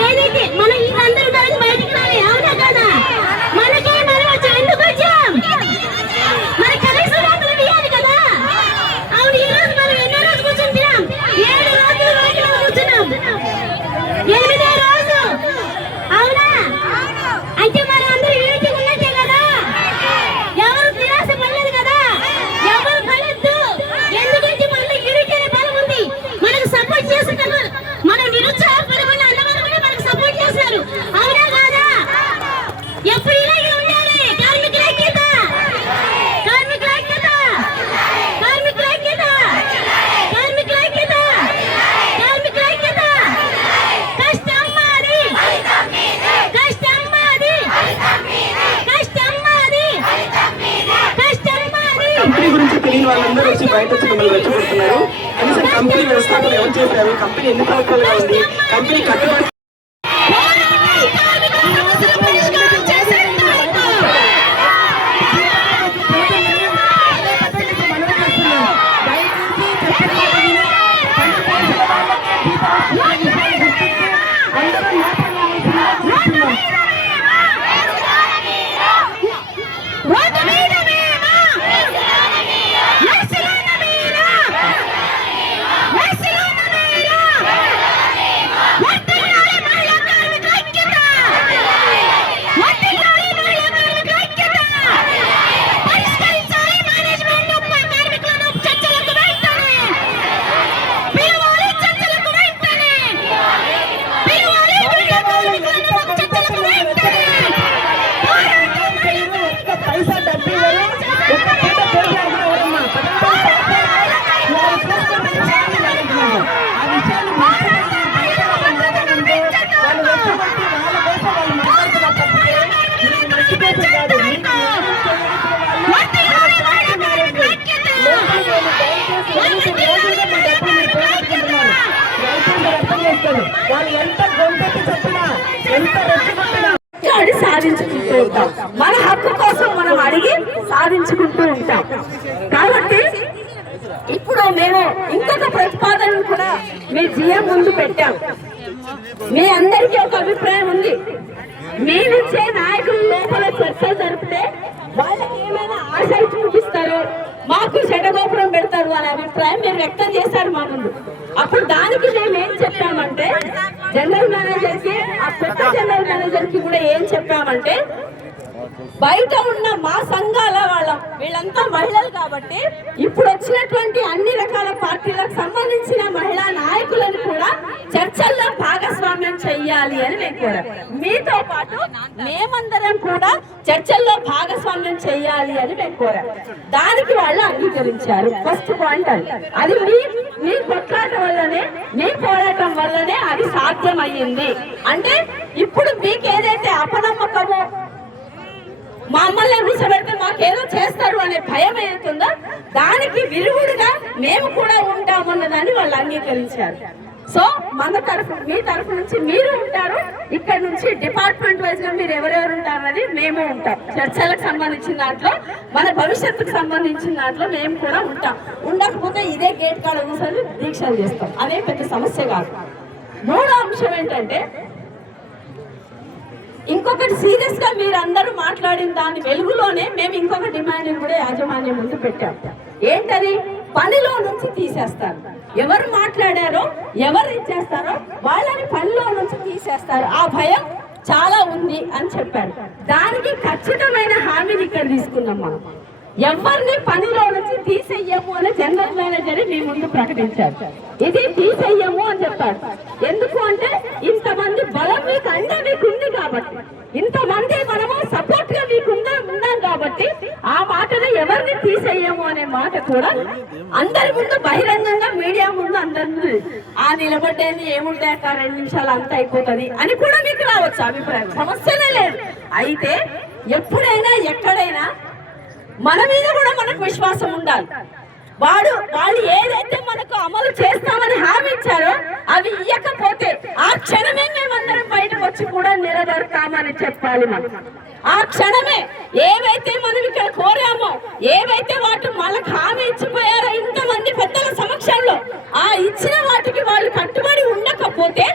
ఏదైతే మనం వీళ్ళందరూ కలిసి బయటికి రాలి అవునా కదా మనకే మనం వచ్చి ఎందుకు వచ్చాం మరి కనీసం రాత్రులు తీయాలి కదా అవును ఈ రోజు మనం ఎన్నో రోజు కూర్చుంటున్నాం ఏడు రోజులు బయట కూర్చున్నాం ఎనిమిదో రోజు అవునా అంటే మన అందరూ యూనిటీ ఉన్నట్టే కదా ఎవరు నిరాశ పడలేదు కదా ఎవరు పడద్దు ఎందుకంటే మనలో యూనిటీ అనే బలం ఉంది మనకు సపోర్ట్ చేస్తున్నారు మనం నిరుత్సాహపడకుండా అన్నవారు కూడా మనకు సపోర్ట్ చేస్తారు అవునా కాదా ఎప్పుడు ఇలాగే ఉండాలి కార్మికుల ఐక్యత కార్మికుల ఐక్యత కార్మికుల ఐక్యత కార్మికుల ఐక్యత కార్మికుల ఐక్యత కష్టం మాది కష్టం మాది కష్టం మాది కష్టం మాది కంపెనీ గురించి వాళ్ళందరూ వచ్చి బయట వచ్చి మిమ్మల్ని రెచ్చగొడుతున్నారు. కనీసం కంపెనీ వ్యవస్థాపన ఎవరు చేశారు? కంపెనీ ఎన్ని సంవత్సరాలుగా ఉంది? కంపెనీ కట్టుబడి సాధించుకుంటూ ఉంటాం. మన హక్కు కోసం మనం అడిగి సాధించుకుంటూ ఉంటాం. కాబట్టి ఇప్పుడు మేము ఇంకొక ప్రతిపాదనను కూడా మీ జిఎం ముందు పెట్టాం. మీ అందరికీ ఒక అభిప్రాయం ఉంది. మీ నుంచే నాయకుల లోపల చర్చ జరిపితే వాళ్ళకి ఏమైనా ఆశ చూపిస్తారు మాకు చెడగోపురం పెడతారు అనే అభిప్రాయం మీరు వ్యక్తం చేశారు మా ముందు అప్పుడు దానికి మేము ఏం చెప్పామంటే జనరల్ మేనేజర్కి ఆ కొత్త జనరల్ మేనేజర్కి కూడా ఏం చెప్పామంటే బయట ఉన్న మా సంఘాల వాళ్ళ. వీళ్ళంతా మహిళలు కాబట్టి ఇప్పుడు వచ్చినటువంటి అన్ని రకాల పార్టీలకు సంబంధించిన మహిళా నాయకులను కూడా చర్చల్లో చేయాలి అని మేము కోరాం. మీతో పాటు మేమందరం కూడా చర్చల్లో భాగస్వామ్యం చేయాలి అని మేము కోరాం. దానికి వాళ్ళు అంగీకరించారు. ఫస్ట్ పాయింట్ అది. అది మీ మీ కొట్లాట వల్లనే మీ పోరాటం వల్లనే అది సాధ్యమయ్యింది. అంటే ఇప్పుడు మీకు ఏదైతే అపనమ్మకమో మమ్మల్ని కూర్చోబెడితే మాకేదో చేస్తారు అనే భయం ఏదైతుందో దానికి విరుగుడుగా మేము కూడా ఉంటామన్నదాన్ని వాళ్ళు అంగీకరించారు. సో మన తరఫు మీ తరఫు నుంచి మీరు ఉంటారు. ఇక్కడ నుంచి డిపార్ట్మెంట్ వైజ్గా మీరు ఎవరెవరు ఉంటారన్నది మేము ఉంటాం. చర్చలకు సంబంధించిన దాంట్లో మన భవిష్యత్తుకు సంబంధించిన దాంట్లో మేము కూడా ఉంటాం. ఉండకపోతే ఇదే గేట్ కాడ కూర్చొని దీక్షలు చేస్తాం. అదే పెద్ద సమస్య కాదు. మూడో అంశం ఏంటంటే ఇంకొకటి సీరియస్గా మీరు అందరూ మాట్లాడిన దాని వెలుగులోనే మేము ఇంకొక డిమాండ్ కూడా యాజమాన్యం ముందు పెట్టాం. ఏంటది? పనిలో నుంచి తీసేస్తారు. ఎవరు మాట్లాడారో ఎవరు ఇచ్చేస్తారో వాళ్ళని పనిలో నుంచి తీసేస్తారు. ఆ భయం చాలా ఉంది అని చెప్పారు. దానికి ఖచ్చితమైన హామీని ఇక్కడ తీసుకున్నాం మనం. ఎవరిని పనిలో నుంచి తీసేయము అని జనరల్ మేనేజర్ మీ ముందు ప్రకటించారు. ఇది తీసేయము అని చెప్పారు. ఎందుకు అంటే ఇంతమంది బలం మీకు అండ మీకు ఉంది కాబట్టి. ఇంతమంది మనము సపోర్ట్గా మీకు ఉందా ఉన్నాం కాబట్టి ఆ మాటను ఎవరిని తీసేయము అనే మాట కూడా అందరి ముందు బహిరంగంగా మీడియా ముందు అందరి ఆ నిలబడ్డేది ఏముంటాయి అక్క? రెండు నిమిషాలు అంత అయిపోతుంది అని కూడా మీకు రావచ్చు అభిప్రాయం. సమస్యనే లేదు. అయితే ఎప్పుడైనా ఎక్కడైనా మన మీద కూడా మనకు విశ్వాసం ఉండాలి. వాడు వాళ్ళు ఏదైతే మనకు అమలు చేస్తామని హామీ ఇచ్చారో అవి ఇవ్వకపోతే ఆ క్షణమే మేమందరం బయటకు వచ్చి కూడా నిలబడతామని చెప్పాలి మనం. ఆ క్షణమే ఏవైతే మనం ఇక్కడ కోరామో ఏవైతే వాటి వాళ్ళకి హామీ ఇచ్చిపోయారో ఇంతమంది పెద్దల సమక్షంలో ఆ ఇచ్చిన వాటికి వాళ్ళు కట్టుబడి ఉండకపోతే